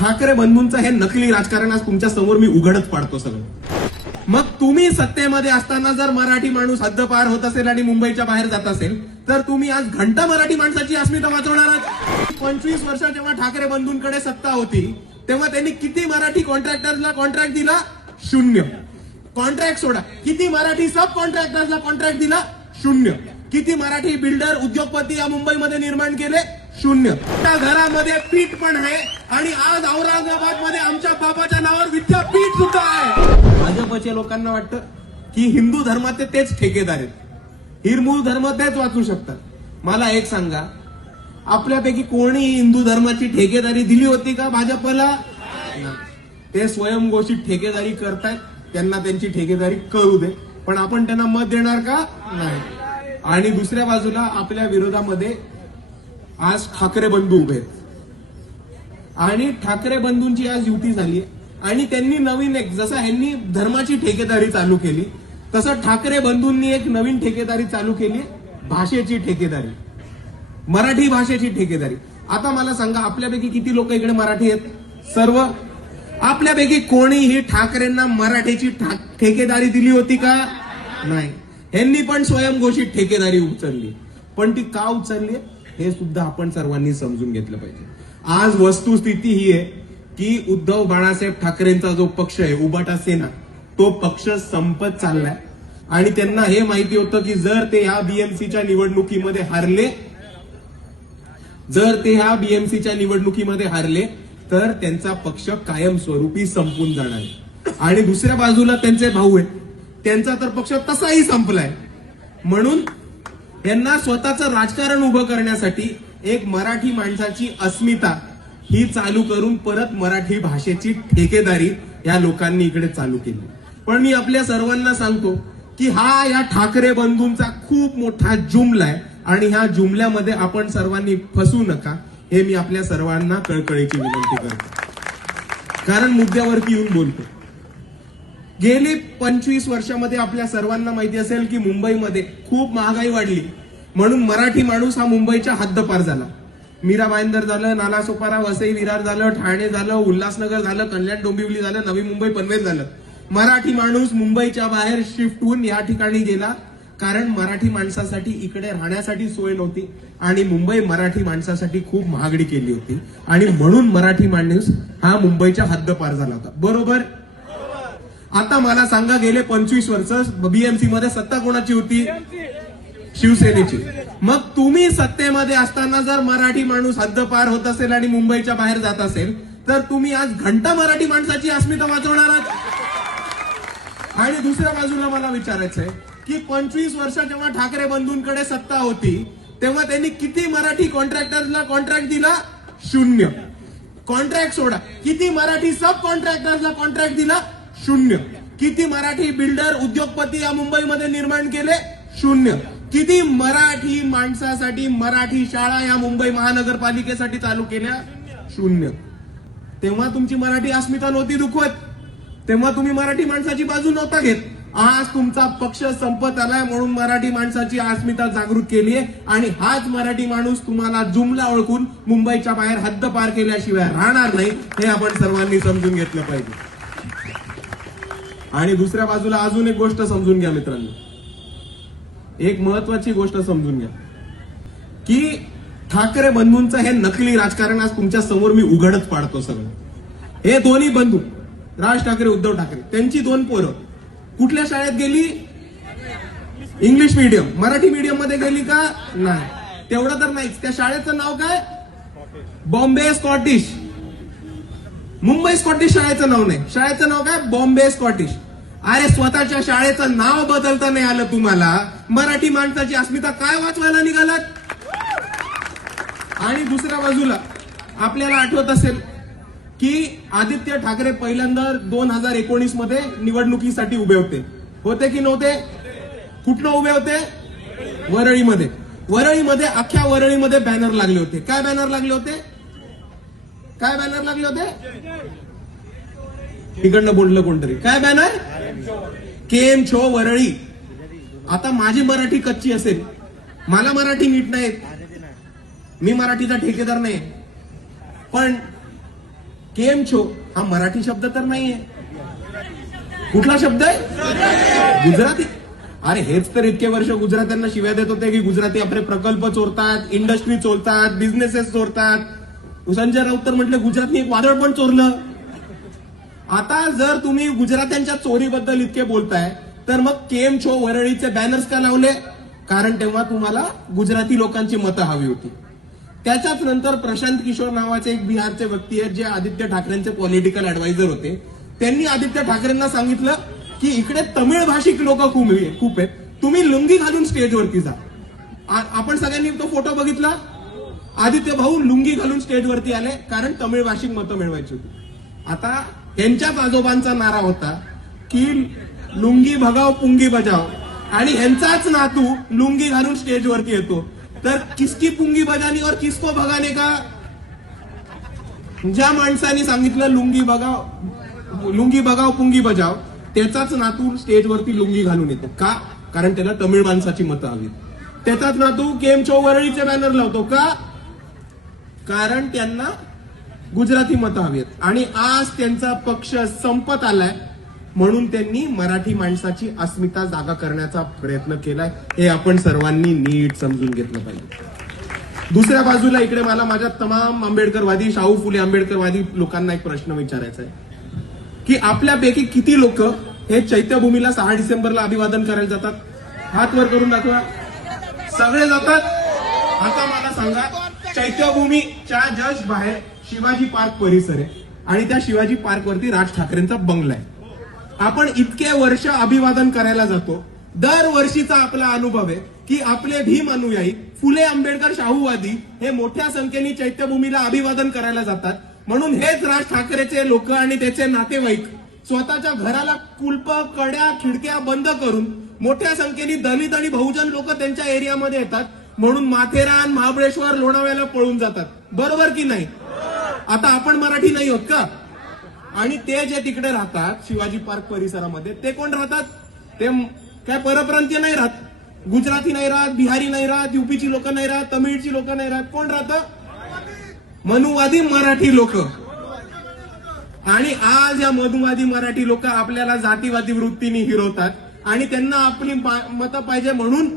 ठाकरे बंधूंचं हे नकली राजकारण आज तुमच्या समोर मी उघडच पाडतो सगळं। मग तुम्ही सत्तेमध्ये असताना जर मराठी माणूस हद्दपार होत असेल आणि मुंबईच्या बाहेर जात असेल तर तुम्ही आज घंटा मराठी माणसाची अस्मिता वाचवणार आहात। 25 वर्ष जेव्हा ठाकरे बंधूंकडे सत्ता होती तेव्हा त्यांनी किती मराठी कॉन्ट्रॅक्टर्सला कॉन्ट्रॅक्ट दिला? 0। कॉन्ट्रॅक्ट सोडा, किती मराठी सब कॉन्ट्रॅक्टर्सला कॉन्ट्रॅक्ट दिला? 0। किती मराठी बिल्डर उद्योगपती या मुंबईमध्ये निर्माण केले? 0। त्या घरामध्ये पीठ पण आहे आणि आज औरंगाबाद मध्ये आमच्या बाबाच्या नावावर विद्यापीठ सुद्धा आहे। भाजपच्या लोकांना वाटतं की हिंदू धर्माचे तेच ठेकेदार आहेत, हिरमूळ धर्म तेच वाचू शकतात। मला एक सांगा, आपल्यापैकी कोणी हिंदू धर्माची ठेकेदारी दिली होती का भाजपला? ते स्वयंघोषित ठेकेदारी करतायत, त्यांना त्यांची ठेकेदारी करू दे, पण आपण त्यांना मत देणार का? नाही। आणि दुसऱ्या बाजूला आपल्या विरोधामध्ये आज ठाकरे बंधू उभे आहेत आणि ठाकरे बंधूंची आज युती झाली आणि त्यांनी नवीन एक, जसं ह्यांनी धर्माची ठेकेदारी चालू केली तसं ठाकरे बंधूंनी एक नवीन ठेकेदारी चालू केली, भाषेची ठेकेदारी, मराठी भाषेची ठेकेदारी। आता मला सांगा, आपल्यापैकी किती लोक इकडे मराठी आहेत? सर्व? आपल्यापैकी कोणीही ठाकरेंना मराठीची ठेकेदारी दिली होती का? नाही। ह्यांनी पण स्वयंघोषित ठेकेदारी उचलली, पण ती का उचलली हे सुद्धा आपण सर्वांनी समजून घेतलं पाहिजे। आज वस्तुस्थिती ही आहे की उद्धव बाळासाहेब ठाकरेंचा जो पक्ष आहे उबाटा सेना, तो पक्ष संपत चाललाय आणि त्यांना हे माहिती होतं की जर ते ह्या बीएमसीच्या निवडणुकीमध्ये हारले तर त्यांचा पक्ष कायमस्वरूपी संपून जाणार आहे। आणि दुसऱ्या बाजूला त्यांचे भाऊ आहेत, त्यांचा तर पक्ष तसाही संपलाय। म्हणून यांना स्वतःचं राजकारण उभं करण्यासाठी एक मराठी माणसाची अस्मिता ही चालू करून परत मराठी भाषेची ठेकेदारी या लोकांनी इकडे चालू केली। पण मी आपल्या सर्वांना सांगतो की हा या ठाकरे बंधूंचा खूप मोठा जुमला आहे आणि ह्या जुमल्यामध्ये आपण सर्वांनी फसू नका, हे मी आपल्या सर्वांना कळकळीची विनंती करतो, कारण मुद्द्यावरती येऊन बोलतो। गेली 25 वर्षामध्ये आपल्या सर्वांना माहिती असेल की मुंबईमध्ये खूप महागाई वाढली, म्हणून मराठी माणूस हा मुंबईच्या हद्दपार झाला। मीरा भाईंदर झालं, नालासोपारा, वसई विरार झालं, ठाणे झालं, उल्हासनगर झालं, कल्याण डोंबिवली झालं, नवी मुंबई पनवेल झालं। मराठी माणूस मुंबईच्या बाहेर शिफ्ट होऊन या ठिकाणी गेला, कारण मराठी माणसासाठी इकडे राहण्यासाठी सोय नव्हती आणि मुंबई मराठी माणसासाठी खूप महागडी केली होती आणि म्हणून मराठी माणूस हा मुंबईच्या हद्दपार झाला होता। बरोबर? आता मला सांगा, गेले 25 वर्ष बीएमसी मध्ये सत्ता कोणाची होती? शिवसेनेची। मग तुम्ही सत्तेमध्ये असताना जर मराठी माणूस हद्दपार होत असेल आणि मुंबईच्या बाहेर जात असेल तर तुम्ही आज घंटा मराठी माणसाची अस्मिता वाचवणार आहात। आणि दुसऱ्या बाजूला मला विचारायचंय की 25 वर्ष जेव्हा ठाकरे बंधूंकडे सत्ता होती तेव्हा त्यांनी किती मराठी कॉन्ट्रॅक्टर्सला कॉन्ट्रॅक्ट दिला? 0। कॉन्ट्रॅक्ट सोडा, किती मराठी सब कॉन्ट्रॅक्टर्सला कॉन्ट्रॅक्ट दिला? 0। किती मराठी बिल्डर उद्योगपती या मुंबईमध्ये निर्माण केले? 0। किती मराठी माणसासाठी मराठी शाळा या मुंबई महानगरपालिकेसाठी चालू केल्या? 0। तेव्हा तुमची मराठी अस्मिता नव्हती दुखवत, तेव्हा तुम्ही मराठी माणसाची बाजू नव्हता घेत। आज तुमचा पक्ष संपत आलाय म्हणून मराठी माणसाची अस्मिता जागृत केली आहे आणि हाच मराठी माणूस तुम्हाला जुमला ओळखून मुंबईच्या बाहेर हद्द पार केल्याशिवाय राहणार नाही, हे आपण सर्वांनी समजून घेतलं पाहिजे। आणि दुसऱ्या बाजूला अजून एक गोष्ट समजून घ्या मित्रांनो, एक महत्वाची गोष्ट समजून घ्या की ठाकरे बंधूंचं हे नकली राजकारण आज तुमच्या समोर मी उघडच पाडतो सगळं। हे दोन्ही बंधू, राज ठाकरे, उद्धव ठाकरे, त्यांची 2 पोरं कुठल्या शाळेत गेली? English medium. मराठी मीडियम मध्ये गेली का? नाही। तेवढं तर नाहीच, त्या शाळेचं नाव काय? बॉम्बे स्कॉटिश। मुंबई स्कॉटिश शाळेचं नाव नाही, शाळेचं नाव काय? बॉम्बे स्कॉटिश। अरे स्वतःच्या शाळेचं नाव बदलता नाही आलं तुम्हाला, मराठी माणसाची अस्मिता काय वाचवायला निघालात? आणि दुसऱ्या बाजूला आपल्याला आठवत असेल की आदित्य ठाकरे पहिल्यांदा 2019 मध्ये निवडणुकीसाठी उभे होते की नव्हते? कुठनं उभे होते? वरळीमध्ये। वरळीमध्ये, अख्ख्या वरळीमध्ये बॅनर लागले होते। काय बॅनर लागले होते? काय बॅनर लागले होते? तिकडनं बोललं कोणतरी, काय बॅनर? केम छो वरळी। आता माझी मराठी कच्ची असेल, मला मराठी नीट नाही, मी मराठीचा ठेकेदार नाही, पण केम छो हा मराठी शब्द तर नाहीये. कुठला शब्द आहे? गुजराती. अरे हेच तर इतके वर्ष गुजरात्यांना शिव्या देत होते की गुजराती आपले प्रकल्प चोरतात, इंडस्ट्री चोरतात, बिझनेसेस चोरतात. संजय राऊत तर म्हटलं गुजरातने एक वादळ पण चोरलं. आता जर तुम्ही गुजरात्यांच्या चोरीबद्दल इतके बोलताय तर मग केम छो वरळीचे बॅनर्स का लावले? कारण तेव्हा तुम्हाला गुजराती लोकांची मतं हवी होती. त्याच्याच नंतर प्रशांत किशोर नावाचे एक बिहारचे व्यक्ती आहेत जे आदित्य ठाकरेंचे पॉलिटिकल ऍडवायझर होते. त्यांनी आदित्य ठाकरेंना सांगितलं की इकडे तमिळ भाषिक लोक खूप आहेत, तुम्ही लुंगी घालून स्टेजवरती जा. आपण सगळ्यांनी तो फोटो बघितला. आदित्य भाऊ लुंगी घालून स्टेजवरती आले कारण तमिळ भाषिक मतं मिळवायची होती. आता त्यांच्याच आजोबांचा नारा होता की लुंगी भगाव पुंगी बजाव, आणि ह्यांचाच नातू लुंगी घालून स्टेजवरती येतो. तर किसकी पुंगी बजानी और किसको भगाने का? ज्या माणसाने सांगितलं लुंगी बगाव पुंगी बजाव, त्याचाच नातू स्टेजवरती लुंगी घालून येतो. का? कारण त्याला तमिळ माणसाची मतं हवी. त्याचाच नातू केम छो वरळीचे बॅनर लावतो. का? कारण त्यांना गुजराती मतं हवी आहेत. आणि आज त्यांचा पक्ष संपत आलाय म्हणून त्यांनी मराठी माणसाची अस्मिता जागा करण्याचा प्रयत्न केलाय. हे आपण सर्वांनी नीट समजून घेतलं पाहिजे. दुसऱ्या बाजूला इकडे मला माझ्या तमाम आंबेडकरवादी, शाहू फुले आंबेडकरवादी लोकांना एक प्रश्न विचारायचा आहे की आपल्यापैकी किती लोक हे चैत्यभूमीला 6 डिसेंबरला अभिवादन करायला जातात? हात वर करून दाखवा. सगळे जातात. आता मला सांगा, चैत्यभूमीच्या जस्ट बाहेर शिवाजी पार्क परिसर आहे आणि त्या शिवाजी पार्क वरती राज ठाकरेंचा बंगला आहे. आपण इतके वर्ष अभिवादन करायला जातो. दरवर्षीचा आपला अनुभव आहे की आपले भीम अनुयायी, फुले आंबेडकर शाहूवादी हे मोठ्या संख्येने चैत्यभूमीला अभिवादन करायला जातात. म्हणून हेच राज ठाकरेचे लोक आणि त्याचे नातेवाईक स्वतःच्या घराला कुलप, कड्या, खिडक्या बंद करून मोठ्या संख्येने दलित आणि बहुजन लोक त्यांच्या एरियामध्ये येतात. म्हणून माथेरान, महाबळेश्वर, लोणावळ्याला पळून जातात. बरोबर की नाही? आता आपण मराठी नाही होत का? आणि ते जे तिकडे राहतात शिवाजी पार्क परिसरामध्ये, ते कोण राहतात? ते काय परप्रांतीय नाही राहत. गुजराती नाही राहत, बिहारी नाही राहत, युपीची लोक नाही राहत, तमिळची लोक नाही राहत. कोण राहतं? मनुवादी मराठी लोक. आणि आज या मनुवादी मराठी लोक आपल्याला जातीवादी वृत्तीने हिरवतात आणि त्यांना आपली मतं पाहिजे म्हणून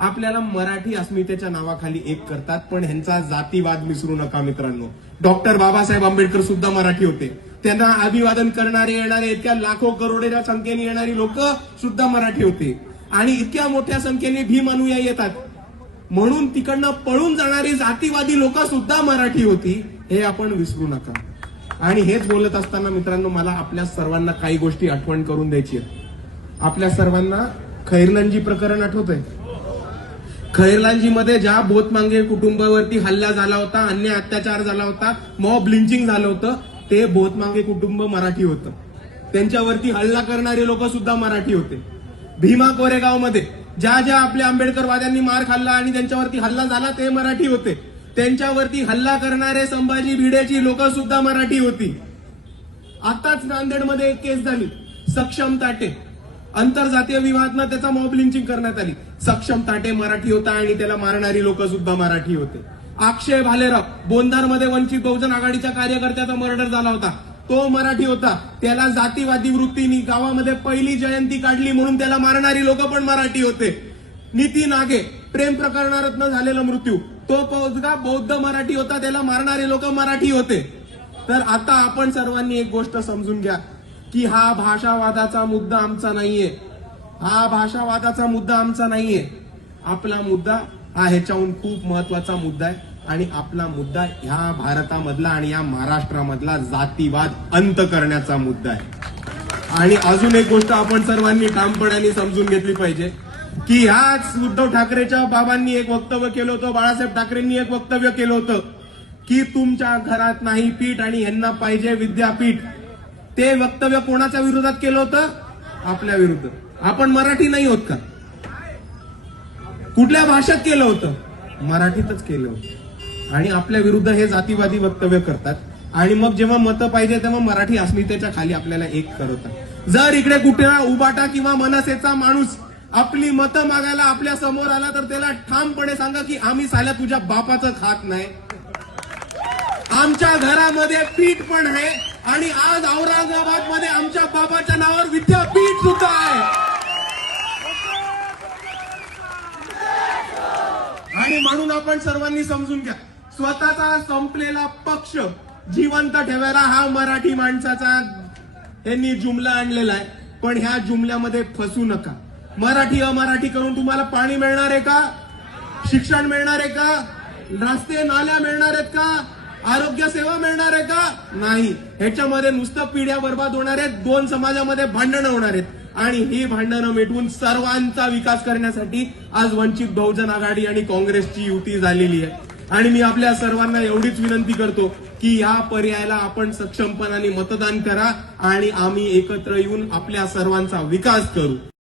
आपल्याला मराठी अस्मितेच्या नावाखाली एक करतात. पण ह्यांचा जातीवाद विसरू नका मित्रांनो. डॉक्टर बाबासाहेब आंबेडकर सुद्धा मराठी होते. त्यांना अभिवादन करणारे, येणारे, इतक्या लाखो करोडच्या संख्येने येणारी लोक सुद्धा मराठी होते. आणि इतक्या मोठ्या संख्येने भीम अनुयायी येतात म्हणून तिकडनं पळून जाणारी जातीवादी लोक सुद्धा मराठी होती. हे आपण विसरू नका. आणि हेच बोलत असताना मित्रांनो, मला आपल्या सर्वांना काही गोष्टी आठवण करून द्यायची आहेत. आपल्या सर्वांना खैरलांजी प्रकरण आठवतंय? खैरलांजीमध्ये ज्या बोतमांगे कुटुंबावरती हल्ला झाला होता, अन्याय अत्याचार झाला होता, मॉब लिंचिंग झालं होतं, ते बोतमांगे कुटुंब मराठी होतं. त्यांच्यावरती हल्ला करणारे लोक सुद्धा मराठी होते. भीमा कोरेगावमध्ये ज्या आपल्या आंबेडकरवाद्यांनी मार खाल्ला आणि त्यांच्यावरती हल्ला झाला ते मराठी होते. त्यांच्यावरती हल्ला करणारे संभाजी भिडेची लोक सुद्धा मराठी होती. आताच नांदेडमध्ये एक केस झाली, सक्षम ताटे, आंतरजातीय विवाहातनं त्याचा मॉब लिंचिंग करण्यात आली. सक्षम ताटे मराठी होता आणि त्याला मारणारी लोक सुद्धा मराठी होते. अक्षय भालेराव, बोंधारमध्ये वंचित बहुजन आघाडीच्या कार्यकर्त्याचा मर्डर झाला होता, तो मराठी होता. त्याला जातीवादी वृत्तीने गावामध्ये पहिली जयंती काढली म्हणून त्याला मारणारी लोक पण मराठी होते. नीती नागे, प्रेम प्रकरणातनं झालेला मृत्यू, तो बौद्ध मराठी होता, त्याला मारणारे लोक मराठी होते. तर आता आपण सर्वांनी एक गोष्ट समजून घ्या की हा भाषावादाचा मुद्दा आमचा नाहीये. हा भाषावादाचा मुद्दा आमचा नाहीये. आपला मुद्दा हा ह्याच्याहून खूप महत्वाचा मुद्दा आहे. आणि आपला मुद्दा ह्या भारतामधला आणि या महाराष्ट्रामधला जातीवाद अंत करण्याचा मुद्दा आहे. आणि अजून एक गोष्ट आपण सर्वांनी ठामपणाने समजून घेतली पाहिजे की ह्याच उद्धव ठाकरेच्या बाबांनी एक वक्तव्य केलं होतं, बाळासाहेब ठाकरेंनी एक वक्तव्य केलं होतं की तुमच्या घरात नाही पीठ आणि यांना पाहिजे विद्यापीठ. ते वक्तव्य कोणाच्या विरोधात केलं होतं? आपल्या विरुद्ध. आपण मराठी नाही होत का? कुठल्या भाषेत केलं होतं? मराठीतच केलं होतं. आणि आपल्या विरुद्ध हे जातीवादी वक्तव्य करतात आणि मग जेव्हा मतं पाहिजे तेव्हा मराठी अस्मितेच्या खाली आपल्याला एक करतात. जर इकडे कुठे उबाटा किंवा मनसेचा माणूस आपली मतं मागायला आपल्या समोर आला तर त्याला ठामपणे सांगा की आम्ही साल्या तुझ्या बापाचं खात नाही. आमच्या घरामध्ये पीठ पण आहे आणि आज औरंगाबाद मध्ये आमच्या बाबाच्या नावावर विद्यापीठ सुद्धा आहे. आणि म्हणून आपण सर्वांनी समजून घ्या, स्वतःचा संपलेला पक्ष जिवंत ठेवायला हा मराठी माणसाचा यांनी जुमला आणलेला आहे. पण ह्या जुमल्यामध्ये फसू नका. मराठी अमराठी करून तुम्हाला पाणी मिळणार आहे का? शिक्षण मिळणार आहे का? रस्ते नाल्या मिळणार आहेत का? आरोग्य सेवा मिळणार आहे का? नाही. ह्याच्यामध्ये नुसतं पिढ्या बर्बाद होणार आहेत, दोन समाजामध्ये भांडणं होणार आहेत. आणि ही भांडणं मिटवून सर्वांचा विकास करण्यासाठी आज वंचित बहुजन आघाडी आणि काँग्रेसची युती झालेली आहे. आणि मी आपल्या सर्वांना एवढीच विनंती करतो की या पर्यायाला आपण सक्षमपणाने मतदान करा आणि आम्ही एकत्र येऊन आपल्या सर्वांचा विकास करू.